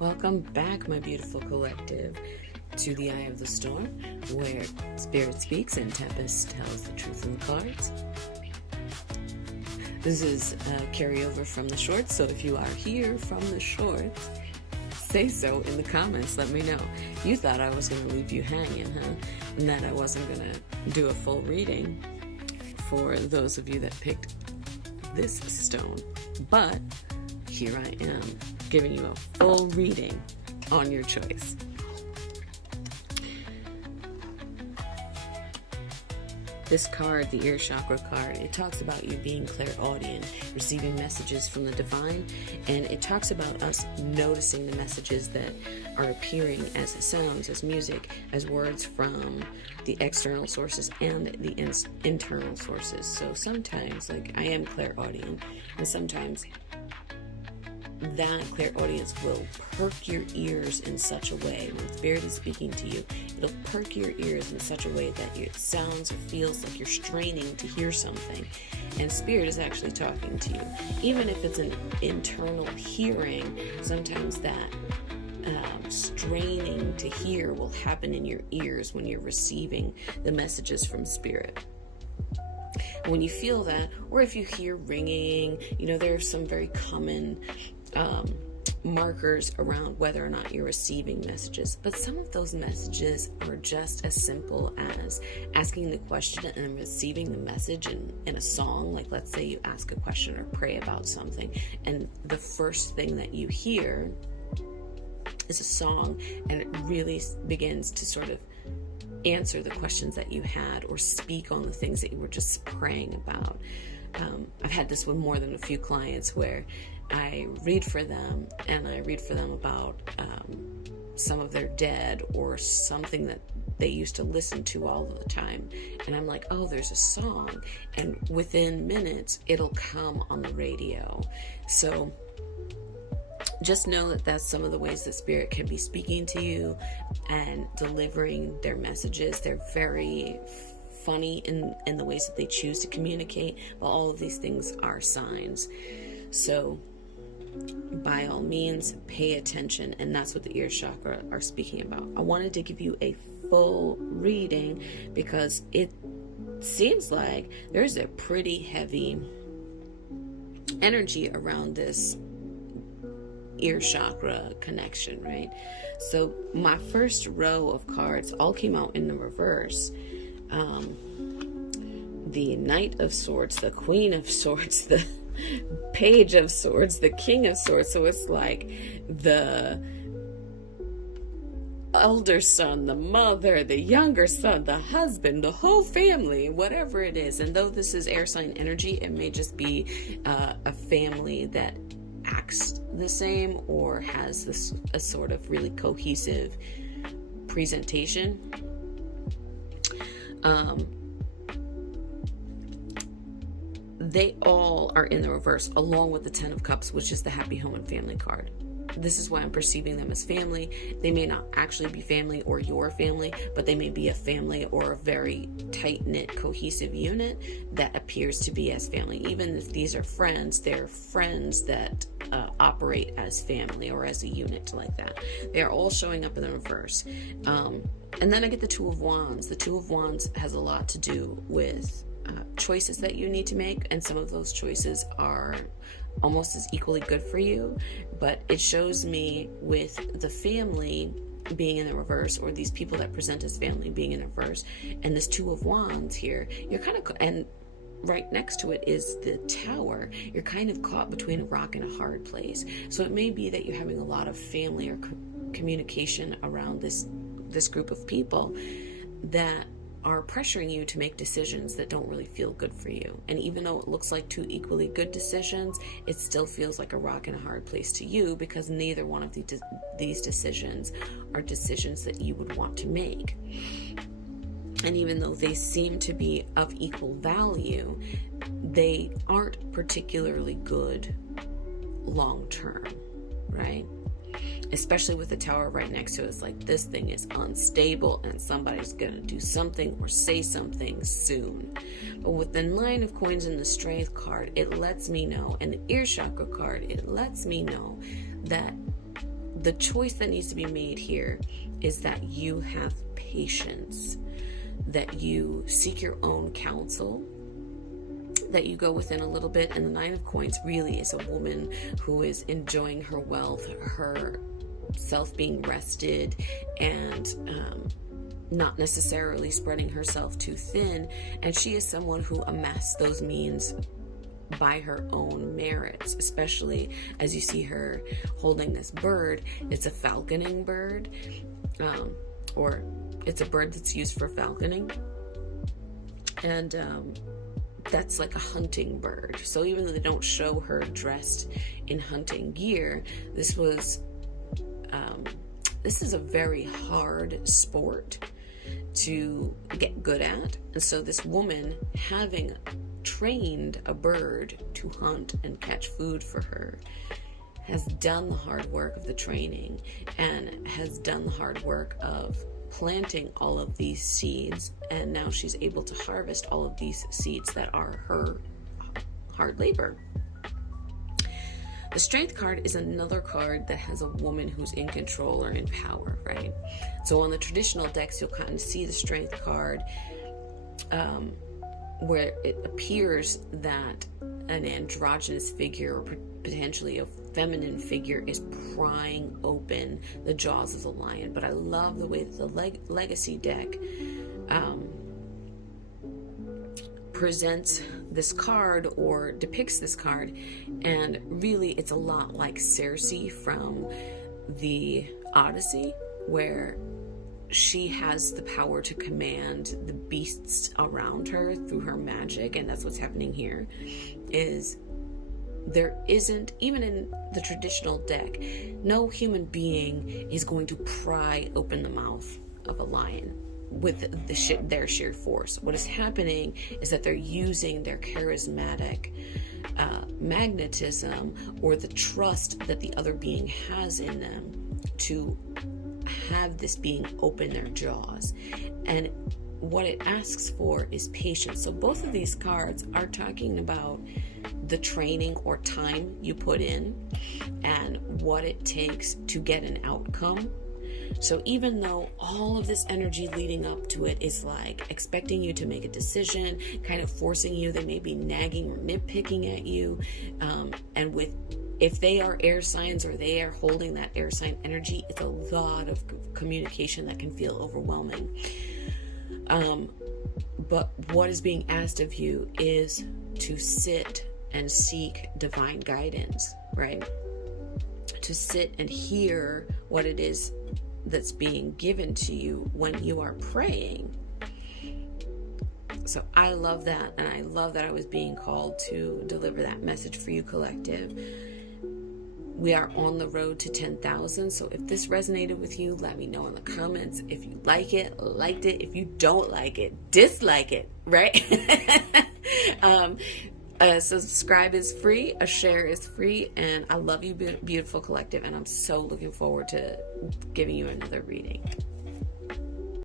Welcome back, my beautiful collective, to the Eye of the Storm, where Spirit speaks and Tempest tells the truth in the cards. This is a carryover from the shorts, so if you are here from the shorts, say so in the comments. Let me know. You thought I was going to leave you hanging, huh? And that I wasn't going to do a full reading for those of you that picked this stone. But here I am, giving you a full reading on your choice. This card, the ear chakra card, it talks about you being clairaudient, receiving messages from the divine, and it talks about us noticing the messages that are appearing as sounds, as music, as words from the external sources and the internal sources. So sometimes, like, I am clairaudient, and sometimes that clairaudience will perk your ears in such a way. When Spirit is speaking to you, it'll perk your ears in such a way that it sounds or feels like you're straining to hear something. And Spirit is actually talking to you. Even if it's an internal hearing, sometimes that straining to hear will happen in your ears when you're receiving the messages from Spirit. When you feel that, or if you hear ringing, there are some very common markers around whether or not you're receiving messages. But some of those messages are just as simple as asking the question and receiving the message in a song. Like, let's say you ask a question or pray about something, and the first thing that you hear is a song, and it really begins to sort of answer the questions that you had or speak on the things that you were just praying about. I've had this with more than a few clients where I read for them, and I read for them about some of their dead or something that they used to listen to all the time. And I'm like, oh, there's a song. And within minutes, it'll come on the radio. So just know that that's some of the ways that Spirit can be speaking to you and delivering their messages. They're very funny in the ways that they choose to communicate, but all of these things are signs. So by all means, pay attention, and that's what the ear chakra are speaking about. I wanted to give you a full reading because it seems like there's a pretty heavy energy around this ear chakra connection, right? So my first row of cards all came out in the reverse. The Knight of Swords, the Queen of Swords, the Page of Swords, the King of Swords. So it's like the elder son, the mother, the younger son, the husband, the whole family, whatever it is. And though this is air sign energy, it may just be a family that acts the same or has a sort of really cohesive presentation. They all are in the reverse, along with the Ten of Cups, which is the Happy Home and Family card. This is why I'm perceiving them as family. They may not actually be family or your family, but they may be a family or a very tight-knit, cohesive unit that appears to be as family. Even if these are friends, they're friends that operate as family or as a unit like that. They're all showing up in the reverse. And then I get the Two of Wands. The Two of Wands has a lot to do with choices that you need to make, and some of those choices are almost as equally good for you. But it shows me with the family being in the reverse, or these people that present as family being in the reverse, and this Two of Wands here, you're kind of, and right next to it is the Tower, you're kind of caught between a rock and a hard place. So it may be that you're having a lot of family or communication around this group of people that are pressuring you to make decisions that don't really feel good for you. And even though it looks like two equally good decisions, it still feels like a rock and a hard place to you, because neither one of these decisions are decisions that you would want to make. And even though they seem to be of equal value, they aren't particularly good long term, right? Especially with the Tower right next to it. It's like, this thing is unstable and somebody's gonna do something or say something soon. But with the Nine of Coins and the Strength card, it lets me know, and the Ear Chakra card, it lets me know that the choice that needs to be made here is that you have patience, that you seek your own counsel, that you go within a little bit. And the Nine of Coins really is a woman who is enjoying her wealth, her self being rested, and not necessarily spreading herself too thin. And she is someone who amassed those means by her own merits, especially as you see her holding this bird. It's a falconing bird, or it's a bird that's used for falconing, and that's like a hunting bird. So even though they don't show her dressed in hunting gear, this is a very hard sport to get good at. And so this woman, having trained a bird to hunt and catch food for her, has done the hard work of the training and has done the hard work of planting all of these seeds, and now she's able to harvest all of these seeds that are her hard labor. The Strength card is another card that has a woman who's in control or in power, right? So on the traditional decks, you'll kind of see the Strength card where it appears that an androgynous figure, or potentially a feminine figure, is prying open the jaws of the lion. But I love the way that the Legacy deck presents this card or depicts this card, and really it's a lot like Circe from the Odyssey, where she has the power to command the beasts around her through her magic. And that's what's happening here. Is there isn't, even in the traditional deck, no human being is going to pry open the mouth of a lion with their sheer force. What is happening is that they're using their charismatic magnetism, or the trust that the other being has in them, to have this being open their jaws. And what it asks for is patience. So both of these cards are talking about the training or time you put in and what it takes to get an outcome. So even though all of this energy leading up to it is like expecting you to make a decision, kind of forcing you, they may be nagging or nitpicking at you, and if they are air signs or they are holding that air sign energy, it's a lot of communication that can feel overwhelming. But what is being asked of you is to sit and seek divine guidance, right? To sit and hear what it is that's being given to you when you are praying. So I love that, and I love that I was being called to deliver that message for you, collective. We are on the road to 10,000. So if this resonated with you, let me know in the comments. If you like it, liked it. If you don't like it, dislike it, right? Subscribe is free. A share is free. And I love you, beautiful collective. And I'm so looking forward to giving you another reading.